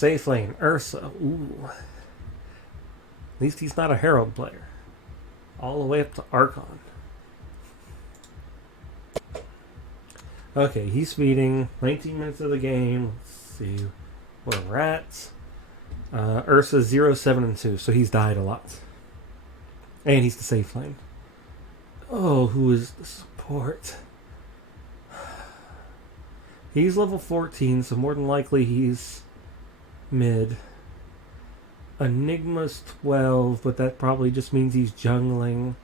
Safelane, Ursa. Ooh. At least he's not a Herald player. All the way up to Archon. Okay, he's feeding. 19 minutes of the game. Let's see where we're at. Ursa 0, 7, and 2, so he's died a lot. And he's the safe lane. Oh, who is the support? He's level 14, so more than likely he's mid. Enigma's 12, but that probably just means he's jungling.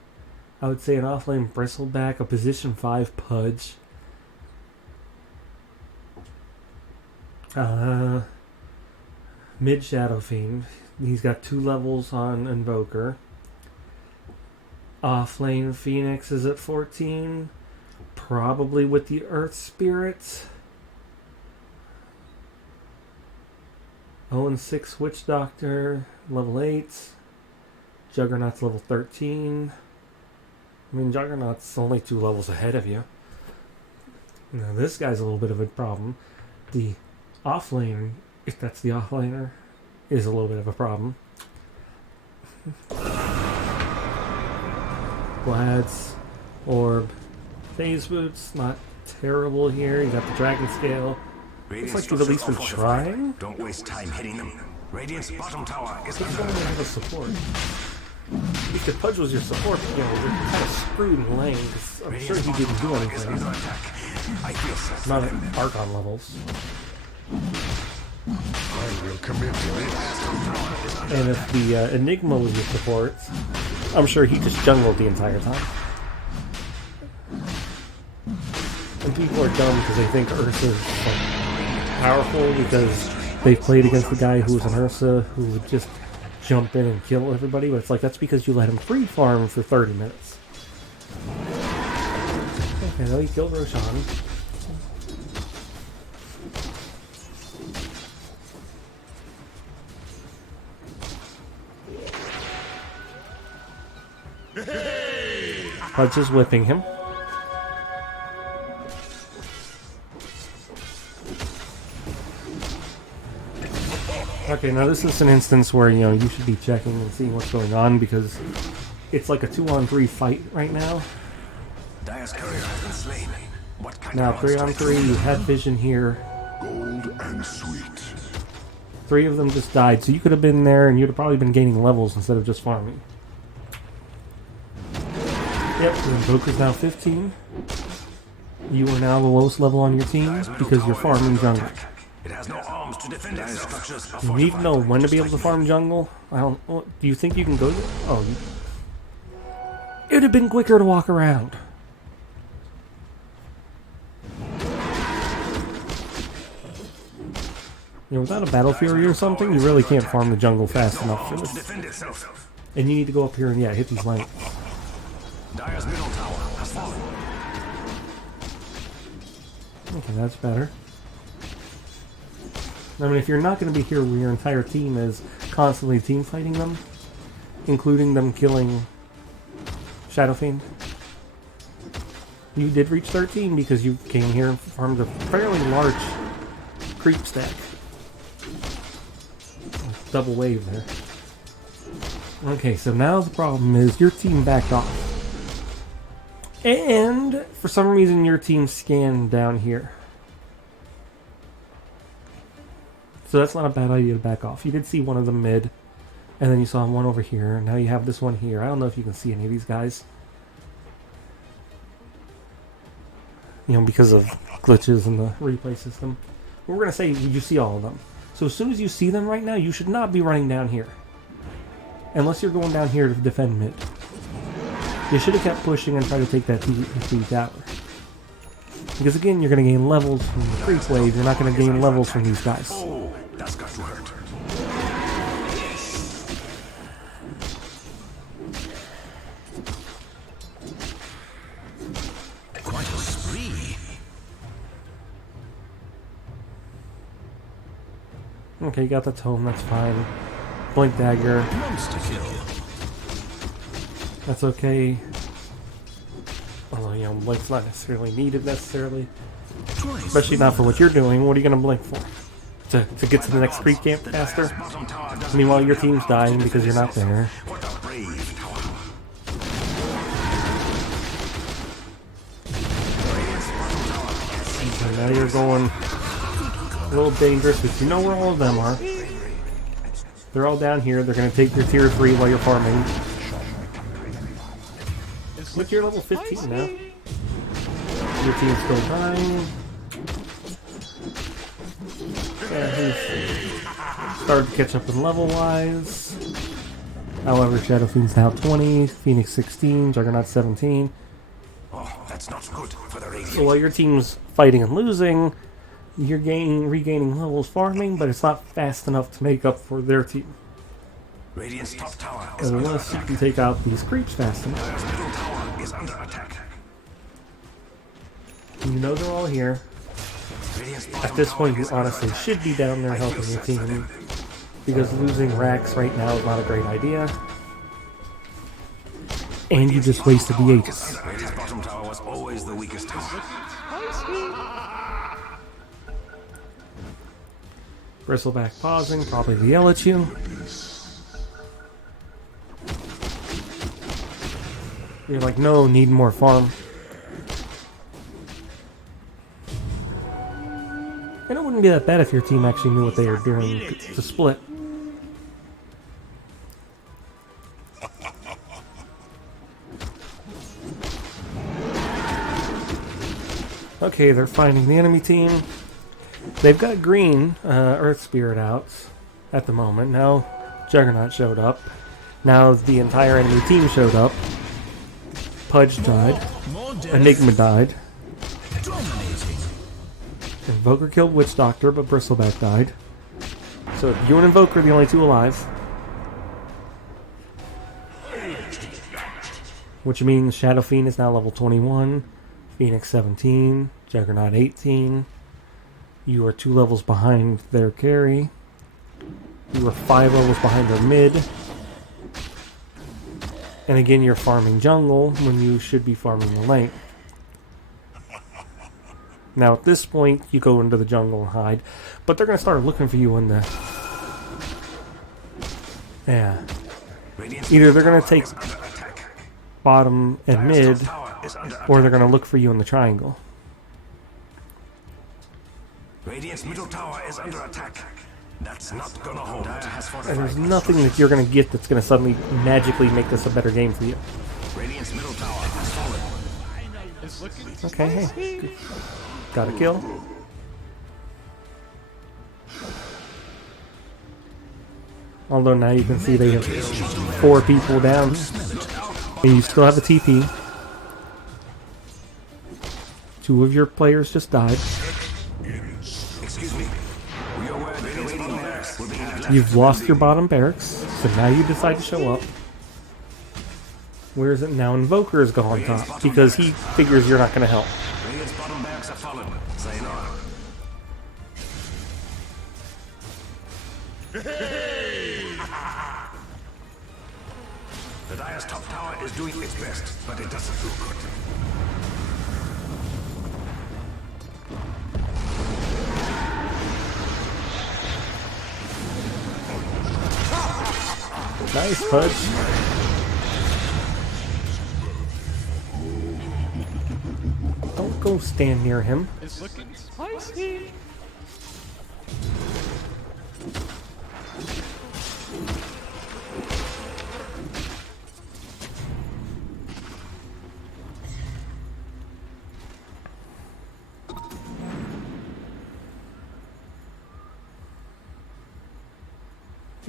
I would say an offlane Bristleback, a position 5 Pudge. Mid Shadow Fiend. He's got 2 levels on Invoker. Offlane Phoenix is at 14. Probably with the Earth Spirit. 0 and 6 Witch Doctor, level 8. Juggernaut's level 13. I mean, Juggernaut's only 2 levels ahead of you. Now, this guy's a little bit of a problem. The offlane, if that's the offlaner, is a little bit of a problem. Glad's Orb. Phase Boots, not terrible here. You got the Dragon Scale. Looks like you've at least been trying. Don't waste time hitting them. Radiant's bottom tower is under attack. Have a support. At least if Pudge was your support, you know, you're kind of screwed in lane, because I'm sure he didn't do anything. Not at Archon levels. I will commit to this. And if the Enigma was your support, I'm sure he just jungled the entire time. And people are dumb because they think Ursa's like, powerful because they've played against the guy who was an Ursa who would just jump in and kill everybody, but it's like that's because you let him free farm for 30 minutes. Okay, now he killed Roshan. Pudge is whipping him. Okay, now this is an instance where, you know, you should be checking and seeing what's going on because it's like a 2-on-3 fight right now. Dire's courier has been slain. What kind now, of 3-on-3, you had vision here. Gold and sweet. 3 of them just died, so you could have been there and you'd have probably been gaining levels instead of just farming. Yep, the Invoker's now 15. You are now the lowest level on your team because you're farming jungle. It has no arms to defend itself. You need to know when to be able to farm jungle. I don't. Do you think you can go? Oh, it would have been quicker to walk around. You know, without a Battle Fury or something, you really can't farm the jungle fast enough for this. And you need to go up here and hit these lanes. Dire's middle tower has fallen. Okay, that's better. I mean, if you're not going to be here where your entire team is constantly team fighting them, including them killing Shadow Fiend, you did reach 13 because you came here and farmed a fairly large creep stack. Double wave there. Okay, so now the problem is your team backed off. And for some reason your team scanned down here. So that's not a bad idea to back off. You did see one of them mid, and then you saw one over here, and now you have this one here. I don't know if you can see any of these guys. You know, because of glitches in the replay system. We're going to say you see all of them. So as soon as you see them right now, you should not be running down here. Unless you're going down here to defend mid. You should have kept pushing and tried to take that T tower. Because again, you're going to gain levels from the creep wave. You're not going to gain levels from these guys. Oh, that's got to hurt. Quite a spree. Okay, you got the tome. That's fine. Blink dagger. Monster kill. That's okay. Although, you know, blink's not necessarily needed necessarily. Especially not for what you're doing. What are you going to blink for? to get to the next creep camp faster. Bottom tower doesn't Meanwhile, your even team's have dying to because you're not defend there. itself. What a brave tower. So now you're going a little dangerous, but you know where all of them are. They're all down here. They're going to take your tier 3 while you're farming. Look, you're level 15 now. Your team's still dying. Yeah, he's started to catch up in level-wise. However, Shadowfiend's now 20, Phoenix 16, Juggernaut 17. Oh, that's not good for the Radiant. So while your team's fighting and losing, you're regaining levels farming, but it's not fast enough to make up for their team. Radiant's top tower is under Unless you attack. can take out these creeps fast enough. Dire's middle tower is under attack. You know they're all here. Radiant's At bottom this tower point, you is under honestly attack. should be down there I feel helping your sad for team. them. Because losing Rax right now is not a great idea. And you just wasted the Aegis. Radiant's bottom tower was always the weakest tower. Bristleback pausing, probably to yell at you. You're like, no, need more farm. And it wouldn't be that bad if your team actually knew what they were doing to split. Okay, they're finding the enemy team. They've got green Earth Spirit out at the moment. Now Juggernaut showed up. Now the entire enemy team showed up. Pudge died. Enigma died. Invoker killed Witch Doctor, but Bristleback died. So you and Invoker are the only two alive. Which means Shadow Fiend is now level 21. Phoenix 17. Juggernaut 18. You are 2 levels behind their carry. You are 5 levels behind their mid. And again, you're farming jungle when you should be farming the lane. Now at this point, you go into the jungle and hide. But they're going to start looking for you in the... Yeah. Radiant's Either they're going to take is under attack. bottom and mid, Dire's top tower is under or they're attack. going to look for you in the triangle. Radiant's middle tower is under attack. That's not gonna hold. Dire has fortified. And there's nothing that you're going to get that's going to suddenly magically make this a better game for you. Radiant's middle tower has fallen. Okay, hey. Good. Got a kill. Although now you can see they have 4 people down. And you still have a TP. 2 of your players just died. Excuse me. We are aware that the Radiant barracks will be attacked. You've lost your bottom barracks, so now you decide to show up. Where is it now? Invoker is gone top because he figures you're not going to help. Radiant's bottom barracks have fallen. Sayonara. The Dire's top tower is doing its best, but it doesn't look good. Nice, Pudge. Don't go stand near him. It's looking spicy.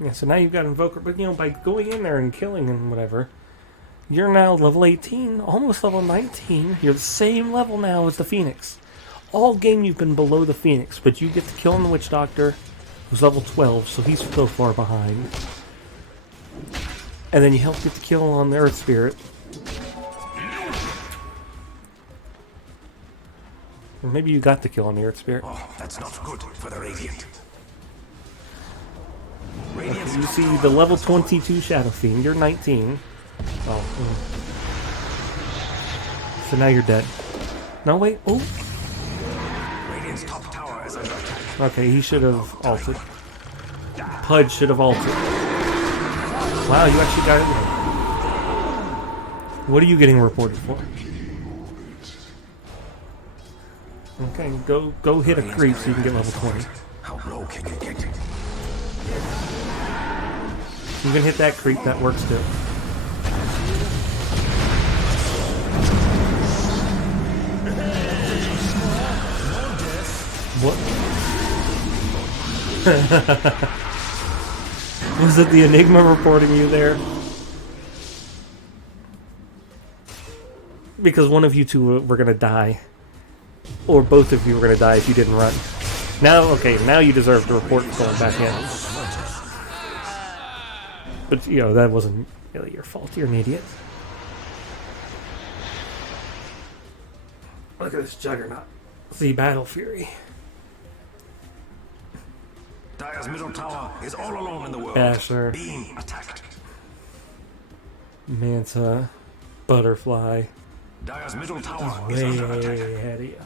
Yeah, so now you've got Invoker, but by going in there and killing and whatever, you're now level 18, almost level 19. You're the same level now as the Phoenix. All game you've been below the Phoenix, but you get to kill the Witch Doctor, who's level 12, so he's so far behind. And then you help get the kill on the Earth Spirit. Or maybe you got the kill on the Earth Spirit. Oh, that's not good for the Radiant. You see the level 22 Shadow Fiend. You're 19. Oh. So now you're dead. No, wait. Oh. Radiant's top tower is under attack. Okay, he should have altered. Pudge should have altered. Wow, you actually got it. What are you getting reported for? Okay, go hit a creep so you can get level 20. How low can you get? You can hit that creep, that works too. What? Was it the Enigma reporting you there? Because one of you two were gonna die. Or both of you were gonna die if you didn't run. Now, okay, now you deserve to report going back in. But, you know, that wasn't really your fault. You're an idiot. Look at this juggernaut. The Battle Fury. Dire's middle tower is all alone in the world. Basher. Being attacked. Manta. Butterfly. Dire's middle tower is Way under attack. ahead of you.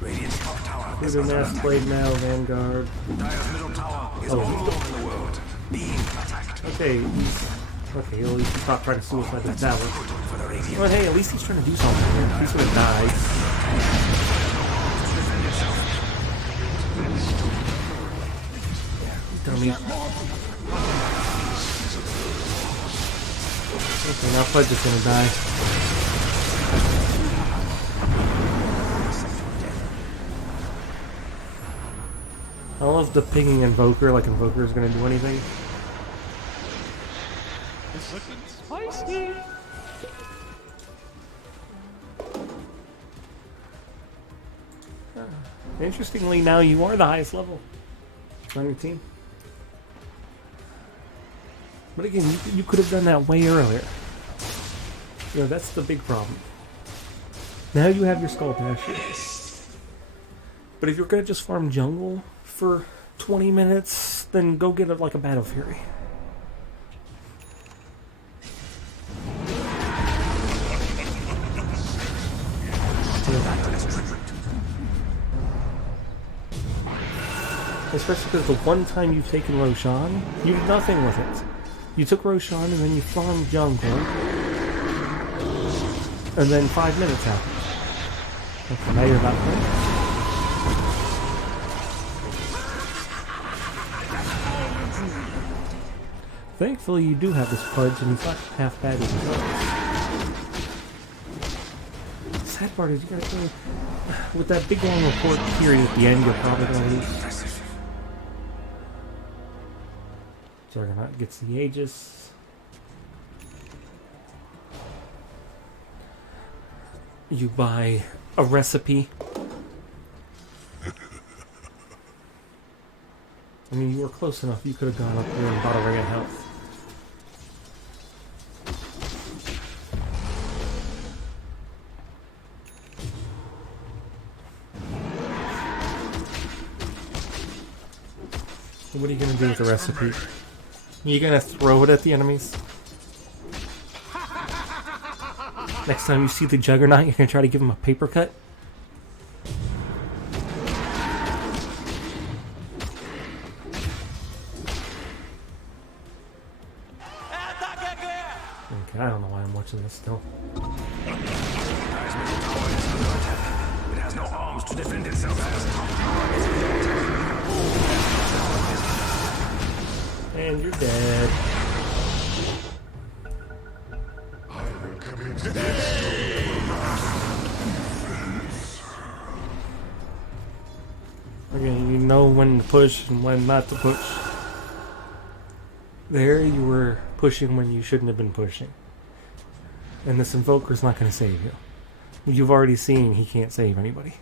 Radiant's top tower is Who's a under mass attack. blade now, Vanguard? Dire's middle tower is all alone in the world. Being attacked. Okay, okay, at least stop trying to suicide the tower. For the radiant. But hey, at least he's trying to do something. He's gonna die. Dummy. Okay, now Pudge is gonna die. I love the pinging Invoker, like Invoker is gonna do anything. It's looking spicy. Interestingly, now you are the highest level on your team. But again, you could have done that way earlier. You know, that's the big problem. Now you have your Skull Dasher. But if you're gonna just farm jungle for 20 minutes, then go get like a Battle Fury. Especially because the one time you've taken Roshan, you did nothing with it. You took Roshan and then you farmed jungle. And then 5 minutes happened. Okay, now you're about ready. Thankfully you do have this Pudge and he's not half bad as he does. Sad part is you gotta go with that big long report period at the end, you're probably gonna lose. Juggernaut gets the Aegis. You buy a recipe. I mean, you were close enough. You could have gone up there and bought a ring of health. What are you going to do with the recipe? You gonna throw it at the enemies? Next time you see the Juggernaut, you're gonna try to give him a paper cut? Okay, I don't know why I'm watching this still. It has no arms to defend itself. And you're dead. I will commence this. Again, you know when to push and when not to push. There you were pushing when you shouldn't have been pushing. And this Invoker's not going to save you. You've already seen he can't save anybody.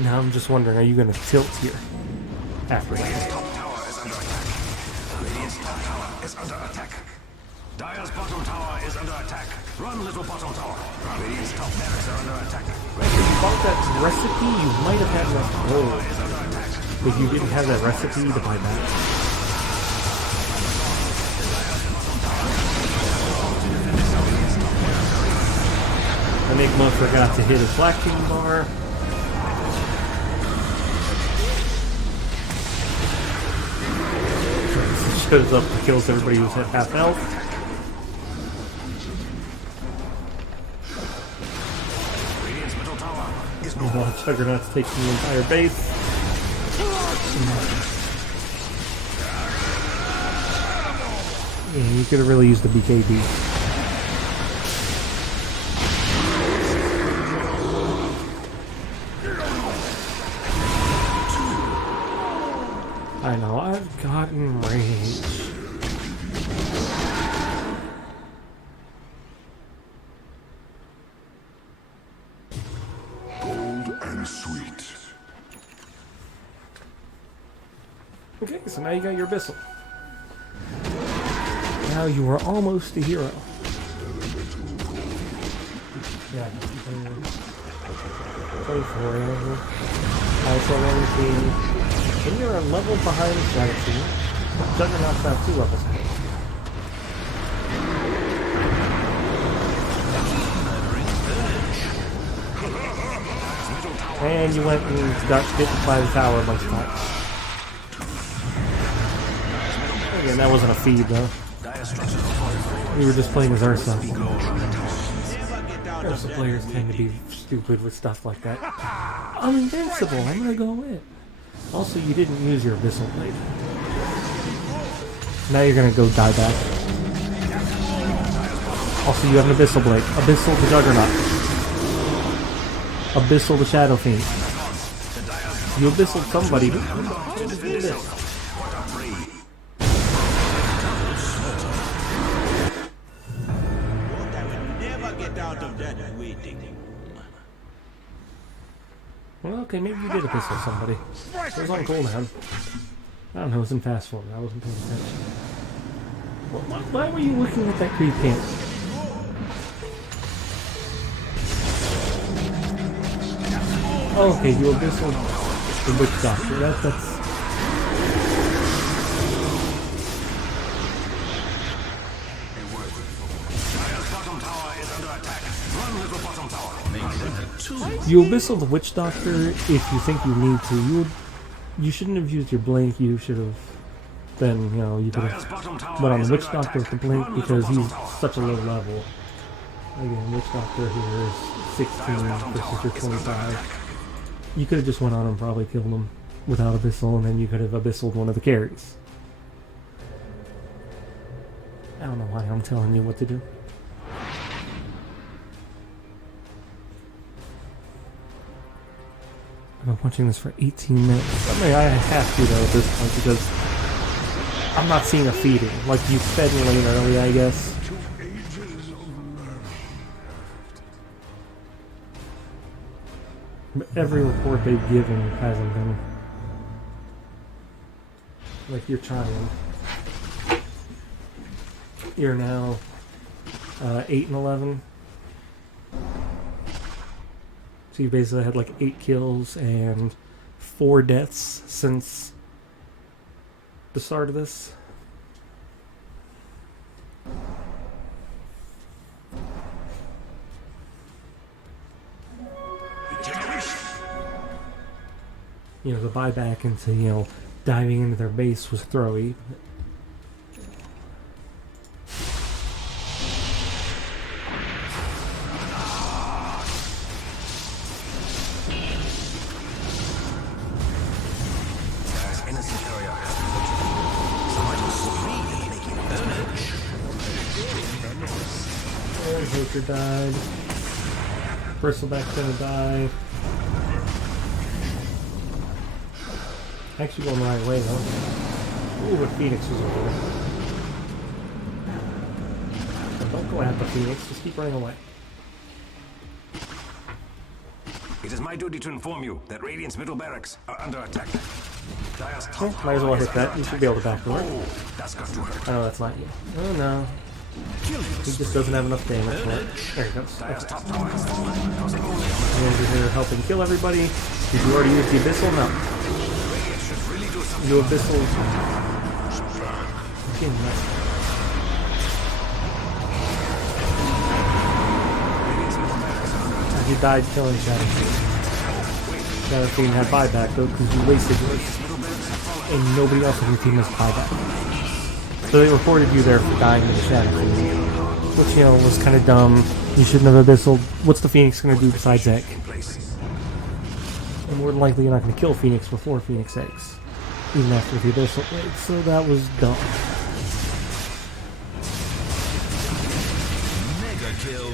Now I'm just wondering, are you going to tilt here? After that. Top tower is under attack. Radiant's top tower is under attack. Dire's bottom tower is under attack. Run, little bottom tower. Radiant's top barracks are under attack. If you bought that recipe, you might have had enough gold. But you didn't have that recipe to buy that. Enigma forgot to hit his black team bar. Shows up and kills everybody who's at half health. While Juggernaut's taking the entire base. Yeah, you could have really used the BKB. I know, I've gotten rage. Bold and sweet. Okay, so now you got your Abyssal. Now you are almost a hero. Yeah, 24, yeah. Also, when you're a level behind strategy, Juggernaut's now 2 levels ahead. And you went and got hit by the tower a bunch of times. Again, that wasn't a feed though. We were just playing as Ursa. Ursa players tend to be stupid with stuff like that. I'm invincible, I'm gonna go in. Also, you didn't use your Abyssal Blade. Now you're gonna go die back. Also, you have an Abyssal Blade. Abyssal the Juggernaut. Abyssal the Shadow Fiend. You Abyssal somebody. Well, okay, maybe you did Abyssal somebody. It was on cooldown. I don't know, it was in fast forward. I wasn't paying attention. Why were you looking at that creep camp? Oh, okay, you Abyssal the Witch Doctor. That's... You Abyssal the Witch Doctor if you think you need to. You shouldn't have used your blink. You should have then, you know, you could have went on the Witch Doctor with the blink because he's such a low level. Again, Witch Doctor here is 16 versus your 25. You could have just went on and probably killed him without Abyssal, and then you could have Abyssal one of the carries. I don't know why I'm telling you what to do. I've been watching this for 18 minutes. I mean, I have to though at this point because I'm not seeing a feeding. Like you fed me lane early, I guess. But every report they've given hasn't been. Like you're trying. You're now 8 and 11. So you basically had like 8 kills and 4 deaths since the start of this. You know, the buyback into, you know, diving into their base was throwy. Haker died. Bristleback's gonna die. Actually going the right way though. Ooh, but Phoenix was over there. But don't go after Phoenix, just keep running away. It is my duty to inform you that Radiant's middle barracks are under attack. Oh, might as well hit that. You should be able to backdoor. Oh, that's got to hurt. I know that's not you. Oh no. He just doesn't have enough damage for it. There he goes. Okay. And over here helping kill everybody. Did you already use the Abyssal? No. You Abyssal. he died killing Shadow Fiend. Shadow Fiend had buyback though because you wasted yours. And nobody else on your team has buyback. So they reported you there for dying to the Shadow Fiend. Which, you know, was kind of dumb. You shouldn't have Abyssal. What's the Phoenix going to do besides egg? And more than likely you're not going to kill Phoenix before Phoenix eggs. Even after the Abyssal egg. So that was dumb. Mega kill.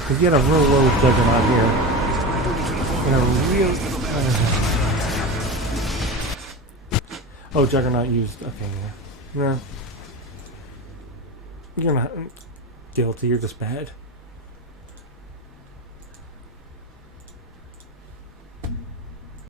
Because you had a real low Juggernaut here. And a real... oh, Juggernaut used... okay, yeah. No. You're not... guilty, you're just bad.